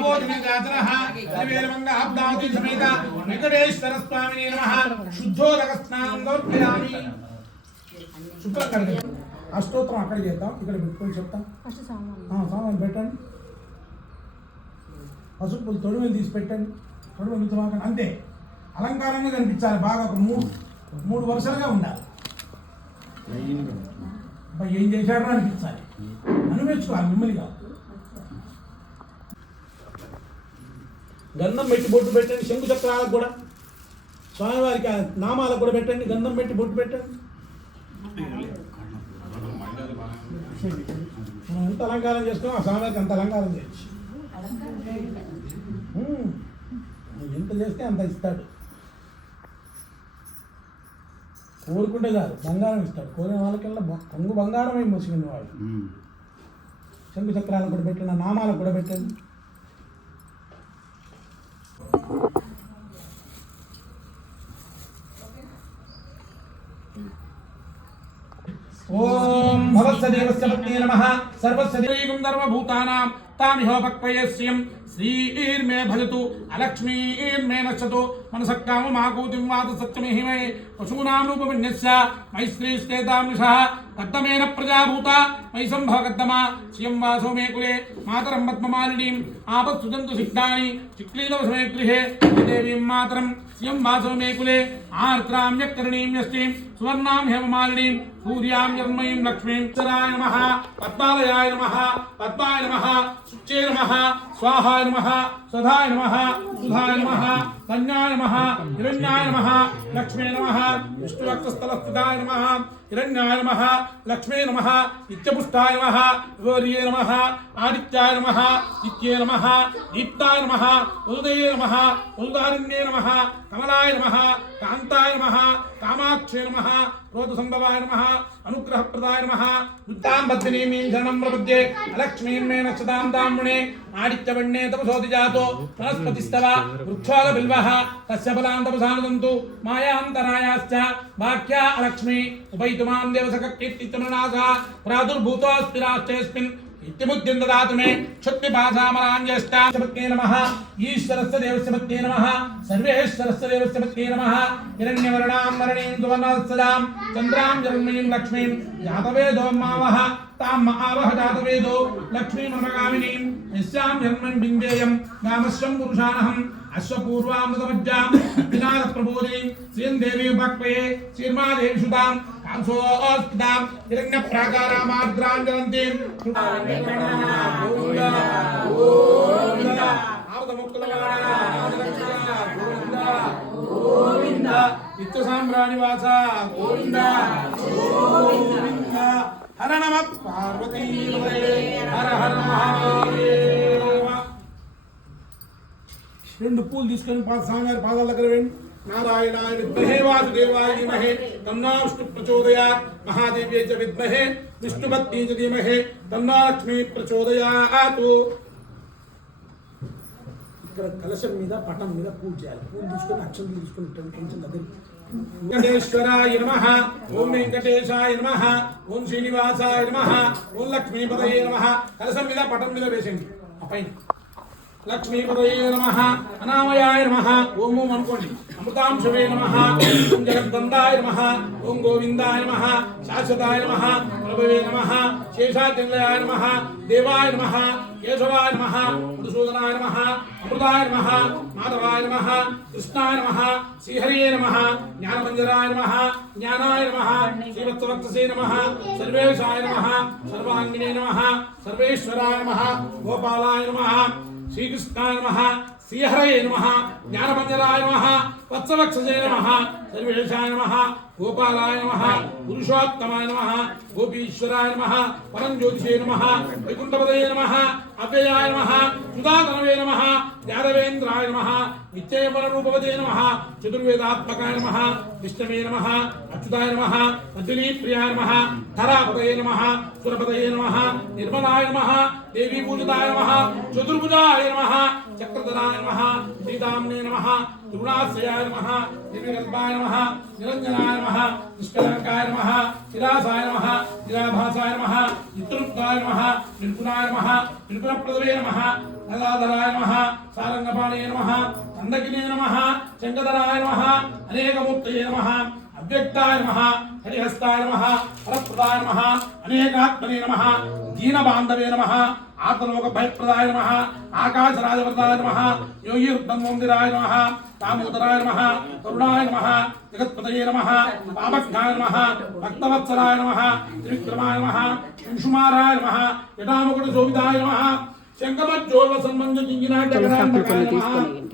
महाभोजनगात्रः त्रिवेलमङ्गाब्दावती समेत वेंकटेश्वरस्वामिने नमः शुद्धोदकस्नानं समर्पयामि శుభ్రం కడిగి అష్టోత్తరం అక్కడ చేద్దాం ఇక్కడ పెట్టుకొని చెప్తాం సామాన్ పెట్టండి పసుపు పువ్వులు తొడిమలు తీసి పెట్టండి తొడిమలు మితమాకండి అంతే అలంకారంగా కనిపించాలి బాగా ఒక మూడు వరుసలుగా ఉండాలి ఏం చేశాడో అనిపించాలి అనుమెచ్చుకోవాలి మిమ్మల్నిగా గంధం పెట్టి బొట్టు పెట్టండి శంకు చక్రాలకు కూడా స్వామివారికి నామాలకు కూడా పెట్టండి గంధం పెట్టి బొట్టు పెట్టండి మనం ఎంత అలంకారం చేసుకున్నాం ఆ స్వామివారికి అంత అలంకారం చేయొచ్చు ఎంత చేస్తే అంత ఇస్తాడు కోరుకుంటే చాలు బంగారం ఇస్తాడు కోరిన వాళ్ళకల్లా కొంగు బంగారమై మోసుకునే వాడు శంకు చక్రాలకు కూడా పెట్టండి నామాలకు కూడా పెట్టండి ओम भवस्य देवस्य पत्नी नमः सर्वस्य देवैकं सर्वभूतानां तामिहोपक्वयस्यं श्रीर्मे भजतु अलक्ष्मीर्मे नश्यतु मनसक्काममाकूतिं वात सत्यमेहिमे पशूनां रूपमन्यस्य मैश्रीस्तेतांशः कद्दमेन प्रजाभूता मयि सम्भवकद्दमा श्रियं वासो मे कुले मातरं पद्ममालिनीं आपत्सुजन्तु सिद्धानि चिक्लीदवसमे गृहे देवीं मातरं श्रियं वासो मे कुले आर्द्रां यक्करणीं यष्टिं सुवर्णां हेममालिनीं सूर्यां जन्मयीं लक्ष्मीं चराय नमः पद्मालयाय नमः पद्माय नमः सुचे नमः स्वाहाय नमः सदाय नमः सुधाय नमः कन्याय नमः हिरण्याय नमः लक्ष्मी नमः विष्णुवक्षस्थलस्थिताय नमः हिरण्याय नमः लक्ष्मी नमः नित्यपुष्टाय नमः गौर्ये नमः आदित्याय नमः नित्ये नमः दीप्ताय नमः उदये नमः उदारिण्ये नमः कमलाय नमः कान्ताय नमः कामाक्षे नमः क्रोधसंभवाय नमः अनुग्रहप्रदाय नमः युक्तां बद्धिनीं शरणं प्रपद्ये अलक्ष्मीं मे नक्षतां दाम्मुणे आदित्यवर्णे तपसोऽधिजातो वनस्पतिस्तव वृक्षोलबिल्वः तस्य फलां तपसानुदन्तु मायान्तरायाश्च वाक्या अलक्ष्मी उपैतुमां देवसखकीर्तितनुनासा प्रादुर्भूतोऽस्मिराश्चेऽस्मिन् इत्यमुद्यं ददातु मे क्षुत्पिपासामराञ्जष्टापत्ये नमः ईश्वरस्य देवस्य पत्ये नमः सर्वेश्वरस्य देवस्य पत्ये नमः हिरण्यवर्णां वरणीं सुवर्णसदां चन्द्रां जन्मयीं लक्ष्मीं जातवेदो मावः तां आवह जातवेदो लक्ष्मीमनगामिनीं यस्यां जन्मं बिन्देयं गामस्वं पुरुषानहम् अश्वपूर्वामृतमज्जां विनादप्रबोधिनीं श्रीं देवी उपक्वये श्रीर्मादेवी सुतां कांसोऽस्तां हिरण्यप्राकारामार्द्रां जलन्तीं गोविन्द नित्यसाम्राणिवास गोविन्द गोविन्द हर नमः पार्वती हर हर महादेव రెండు పూలు తీసుకొని స్వామివారి పాదాల దగ్గర వెండి నారాయణాయ విద్మహే వాసుదేవాయ ధీమహి తన్నో విష్ణు ప్రచోదయాత్ మహాదేవ్యై చ విద్మహే విష్ణుపత్ని చ ధీమహి తన్నో లక్ష్మీ ప్రచోదయాత్. ఇక్కడ కలశం మీద పటం మీద పూజ చేయాలి. పూలు తీసుకొని అక్షంతలు తీసుకొని కొంచెం దగ్గర వెంకటేశ్వరాయ నమః ఓం వెంకటేశాయ నమః ఓం శ్రీనివాసాయ నమః ఓం లక్ష్మీపతయే నమః. కలశం మీద పటం మీద వేసేయండి. పైన లక్ష్మీపతయే నమః అనామయాయ నమః ఓం ఓం అనుకోండి. అమృతాంశవే నమః ఓం జగద్దందాయ నమః ఓం గోవిందాయ నమః శాశ్వతాయ నమః ప్రభవే నమః శేషాచలయాయ నమః దేవాయ నమః కేశవాయ నమః మధుసూదనాయ నమః అమృతాయ నమః మాధవాయ నమః కృష్ణాయ నమః శ్రీహరియే నమః జ్ఞానమంజరాయ నమః జ్ఞానాయ నమః శ్రీవత్సవక్షసే నమః సర్వేశాయ నమః సర్వాంగినే నమః సర్వేశ్వరాయ నమః గోపాలాయ నమః श्रीकृष्णाय नमः श्रीहरये नमः ज्ञानमंजराय नमः वत्सवक्षसे नमः सर्वेशाय नमः गोपालाय नमः पुरुषोत्तमाय नमः गोपीश्वराय नमः परंज्योतिषे नमः वैकुंठपदये नमः अव्ययाय नमः सुधातनवे नमः यादवेन्द्राय नमः नित्ययवनरूपवते नमः चतुर्वेदात्मकाय नमः विष्णवे नमः अच्युताय नमः मधुलीप्रियाय नमः धरापतये नमः सुरपतये नमः निर्मलाय नमः देवी पूजिताय नमः चतुर्भुजाय नमः चक्रधराय नमः श्रीदाम्ने नमः त्रिगुणाश्रयाय नमः दिव्यकल्पाय नमः निरञ्जनाय नमः निष्कलङ्काय नमः चिरासाय नमः चिराभासाय नमः चित्रगुप्ताय नमः निर्गुणाय नमः निर्गुणप्रदवे नमः गदाधराय नमः सारङ्गपाणये नमः कंदकिने नमः चङ्गधराय नमः अनेकमूर्तये नमः अव्यक्ताय नमः हरिहस्ताय नमः वरप्रदाय नमः अनेकात्मने नमः दीनबान्धवे नमः आत्मलोकभयप्रदाय नमः आकाशराजवरदाय नमः योगीरुद्रमन्दिराय नमः दामोदराय नमः करुणाय नमः जगत्पतये नमः पापघ्नाय नमः भक्तवत्सलाय नमः त्रिविक्रमाय नमः अंशुमाराय नमः जटामुकुटशोभिताय नमः शङ्खमज्जोल्ल सन्मञ्जकिङ्गिनाट्यकराय नमः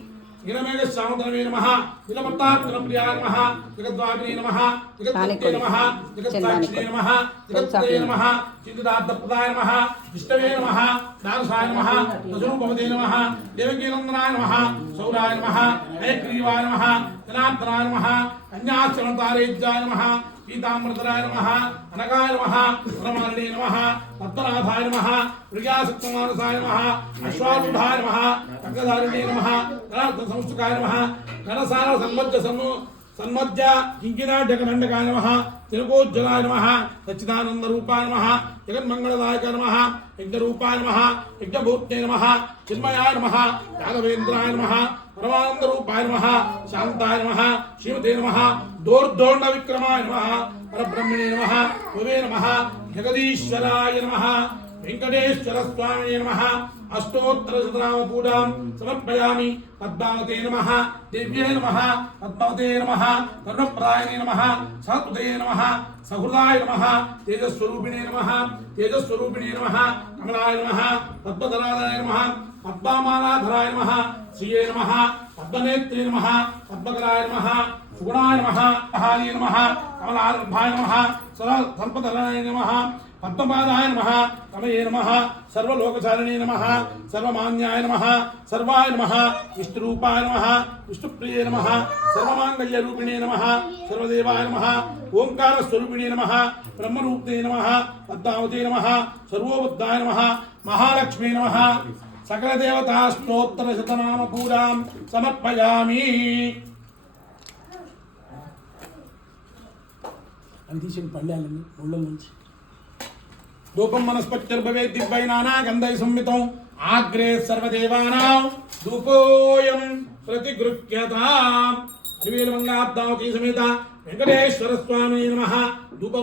गिरमेघ श्यामतनवे नमः विलपत्तात्मप्रियाय नमः जगद्वाग्ने नमः जगत्पते नमः जगत्साक्षिणे नमः जगत्पते नमः चिन्तितार्थप्रदाय नमः विष्णवे नमः दानसाय नमः दशरूपवते नमः देवकीनन्दनाय नमः सौराय नमः हयग्रीवाय नमः जनार्दनाय नमः कन्याश्रमतारेज्याय नमः पीताम्बरधराय नमः अनगाय नमः परमारिणे नमः पद्मनाभाय नमः मृगासक्तमानसाय नमः अश्वारूढाय नमः खड्गधारिणे नमः गणार्थसंस्तुकाय नमः गणसार सन्मज्ज किङ्किणाढ्यकदण्डकाय नमः तिलकोज्ज्वलाय नमः सच्चिदानन्दरूपाय नमः जगन्मङ्गलदायकाय नमः यज्ञरूपाय नमः यज्ञभूत्ये नमः चिन्मयाय नमः यादवेन्द्राय नमः परमानन्दरूपाय नमः शान्ताय नमः श्रीमते नमः दोर्दोण्डविक्रमाय नमः परब्रह्मणे नमः भवे नमः जगदीश्वराय नमः वेंकटेश्वर स्वामिने नमः अष्टोत्तरशतनामपूजां समर्पयामि पद्मावते नमः देव्ये नमः पद्मावते नमः करुणप्रदायिने नमः सहृदये नमः सहृदाय नमः तेजस्वरूपिणे नमः तेजस्वरूपिणे नमः कमलाय नमः पद्मधराय नमः पद्मामालाधराय नमः श्रिये नमः पद्मनेत्रे नमः पद्मकराय नमः सुगुणाय नमः हाय नमः कमलार्भाय नमः सर्पधराय नमः पद्मपादाय नमः कमये नमः सर्वलोकचारिणे नमः सर्वमान्याय नमः सर्वाय नमः विष्णुरूपाय नमः विष्णुप्रिये नमः सर्वमाङ्गल्यरूपिणे नमः सर्वदेवाय नमः ओंकारस्वरूपिणे नमः ब्रह्मरूपिणे नमः पद्मावते नमः सर्वोबुद्धाय नमः महालक्ष्मी नमः सकलदेवतास्तोत्तरशतनामपूजां समर्पयामि। అవి తీసిన పళ్ళాలన్నీ ఒళ్ళ నుంచి धूपम मनस्पत्यर्भवेत् दिव्यै नानागन्धै संयुतं आग्रे सर्वदेवानां धूपोऽयं प्रतिगृह्यताम् हरिवेलमङ्गलाब्दावती समेत वेंकटेश्वर स्वामी नमः धूपम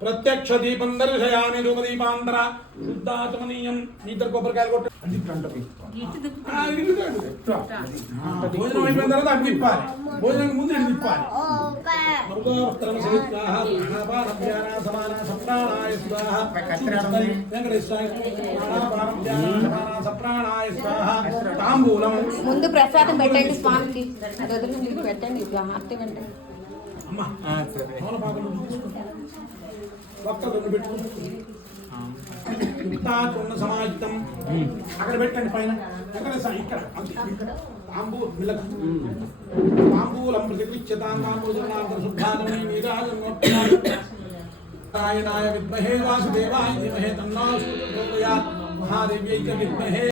प्रत्यक्ष दीपं दर्शयामि धूपदीपांतर शुद्धात्मनीयं नीतर कोपरकायలు కొట్టు అంది గంట పోయి భోజనం అయిపోయిన తర్వాత అగ్గి తిప్పాలి భోజనం ముందు ఇది తిప్పాలి మరుగోత్తరం సవిత్రాః ప్రాణాపానభ్యానా సమాన సప్రాణాయ స్వాహ వెంకటేశ్వరాయ ప్రాణాపానభ్యానా సమాన సప్రాణాయ స్వాహ తాంబూలం ముందు ప్రసాదం పెట్టండి స్వామికి అది వదిలి మీకు పెట్టండి హారతి వెంటనే అమ్మ సరే మోలపాకలు తీసుకుంటా భక్తులను పెట్టుకుంటూ చూर्ण సమాహితం అక్కడ పెట్టండి పైన ఎక్కడ ఇక్కడ తాంబూలం ప్రతిగృహ్యతాంబూలనాంతరశుద్ధానమే నీరాజనాయ విద్మహే వాసుదేవాయ ధీమహి తన్నో ప్రచోదయాత్ మహాదేవ్యై చ విద్మహే